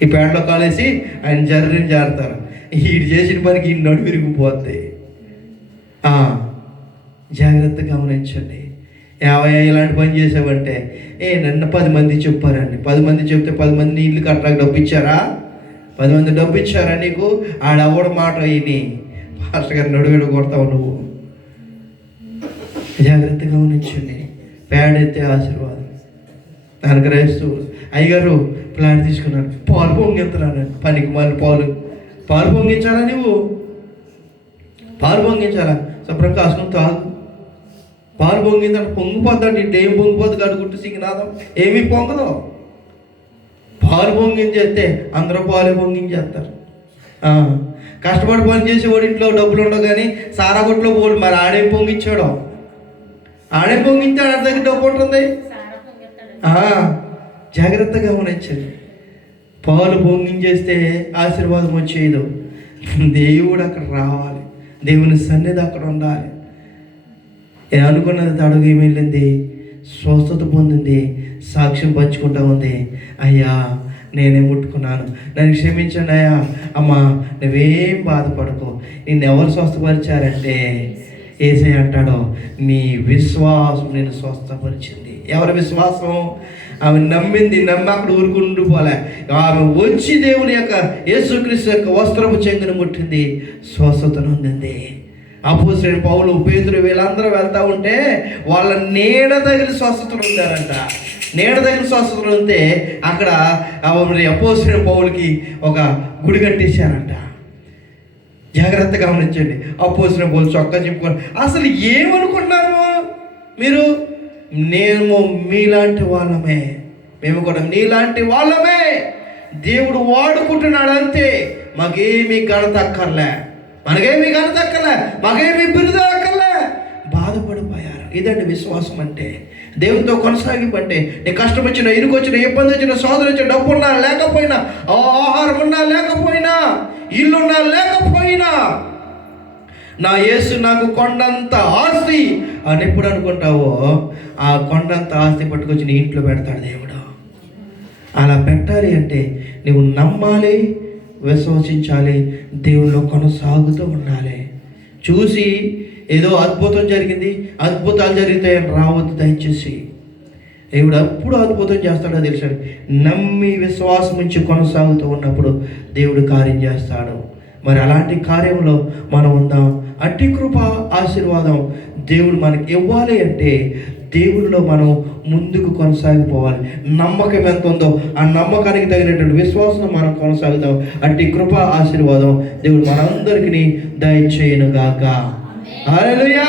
ఈ పేటలో కాలేసి ఆయన జర్రిని చేరుతారు. ఈడు చేసిన పనికి ఈ నడు విరిగిపోద్ది. జాగ్రత్తగా గమనించండి. ఇలాంటి పని చేసావంటే నన్ను 10 మంది చెప్పారండి. 10 మంది చెప్తే 10 మంది ఇల్లు కట్టడానికి డబ్బు ఇచ్చారా? 10 మంది డబ్బు ఇచ్చారా నీకు? ఆడెవడ మాట అయ్యి పాస్టర్ గారు నడువేడు కొడతావు నువ్వు. జాగ్రత్తగా గమనించండి. పేడైతే ఆశీర్వాదం. దానికి రేస్తూ అయ్యగారు ప్లాన్ తీసుకున్నాను, పాలు పొంగిస్తున్నాను. పనికి మళ్ళీ పాలు పొంగించాలా? నువ్వు పాలు పొంగించాలా? శుభ్రం కాసుకొని తాగు. పాలు పొంగిందంటే పొంగిపోద్దండి. ఏం పొంగిపోద్దు? గడుగుట్టు సింగినాదం ఏమీ పొంగదు. పాలు పొంగించేస్తే అందరూ పాలే పొంగించేస్తారు. కష్టపడి పని చేసి వాడి ఇంట్లో డబ్బులు ఉండవు కానీ సారా కొట్లో పోడు. మరి ఆడేం పొంగించాడో? ఆడేం పొంగించాడు? ఆడ దగ్గర డబ్బు ఉంటుంది. జాగ్రత్తగా గమనించండి. పాలు పొంగించేస్తే ఆశీర్వాదం వచ్చేది. దేవుడు అక్కడ రావాలి, దేవుని సన్నిధి అక్కడ ఉండాలి. అనుకున్నది తడుగు ఏమి వెళ్ళింది, స్వస్థత పొందింది, సాక్ష్యం పంచుకుంటా ఉంది. అయ్యా నేనే ముట్టుకున్నాను, నన్ను క్షమించండి అయ్యా. అమ్మా నువ్వేం బాధపడకు, నిన్ను ఎవరు స్వస్థపరిచారంటే యేసయ్య అంటాడో నీ విశ్వాసం నేను స్వస్థపరిచింది. ఎవరి విశ్వాసం? ఆమె నమ్మింది, నమ్మి అక్కడ ఊరుకుండిపోలే. ఆమె వచ్చి దేవుని యొక్క యేసుక్రీస్తు యొక్క వస్త్రపు చెంగును ముట్టింది, స్వస్థతను పొందింది. అపోస్తలుడైన పౌలు, పేతురు వీళ్ళందరూ వెళ్తూ ఉంటే వాళ్ళ నీడ తగిలి స్వస్థతలు ఉండారంట. నీడ తగిలి స్వస్థతలు ఉంటే అక్కడ అపోస్తలుడైన పౌలుకి ఒక గుడి కట్టేశారంట. జాగ్రత్తగా గమనించండి. అపోస్తలుడైన పౌలు చొక్కా చెప్పుకొని, అసలు ఏమనుకున్నారు మీరు? మేము మీలాంటి వాళ్ళమే, మేము కూడా నీలాంటి వాళ్ళమే, దేవుడు వాడుకుంటున్నాడు అంతే, మాకేమీ ఘనత అక్కర్లే, మనకేమీ ఘనత అక్కర్లే, మాకేమీ బిరుదు అక్కర్లే. బాధపడిపోయారు. ఇదండి విశ్వాసం అంటే. దేవునితో కొనసాగింపంటే నీ కష్టం వచ్చినా, ఇరుకు వచ్చినా, ఇబ్బంది వచ్చినా, సోదరు వచ్చిన, డబ్బు ఉన్నా లేకపోయినా, ఆహారం ఉన్నా లేకపోయినా, ఇల్లున్నా లేకపోయినా, నా యేసు నాకు కొండంత ఆస్తి అని ఎప్పుడు అనుకుంటావో ఆ కొండంత ఆస్తి పట్టుకొచ్చి నీ ఇంట్లో పెడతాడు దేవుడు. అలా పెట్టాలి అంటే నువ్వు నమ్మాలి, విశ్వసించాలి, దేవుళ్ళు కొనసాగుతూ ఉండాలి. చూసి ఏదో అద్భుతం జరిగింది, అద్భుతాలు జరుగుతాయని రావద్దు దయచేసి. దేవుడు ఎప్పుడు అద్భుతం చేస్తాడో తెలుసు. నమ్మి విశ్వాసం నుంచి కొనసాగుతూ ఉన్నప్పుడు దేవుడు కార్యం చేస్తాడు. మరి అలాంటి కార్యంలో మనం ఉందాం. అట్టి కృప ఆశీర్వాదం దేవుడు మనకి ఇవ్వాలి అంటే దేవుడిలో మనం ముందుకు కొనసాగిపోవాలి. నమ్మకం ఎంత ఉందో ఆ నమ్మకానికి తగినటువంటి విశ్వాసం మనం కొనసాగుతాం. అట్టి కృప ఆశీర్వాదం దేవుడు మనందరికీ దయచేయును గాక. హల్లెలూయా.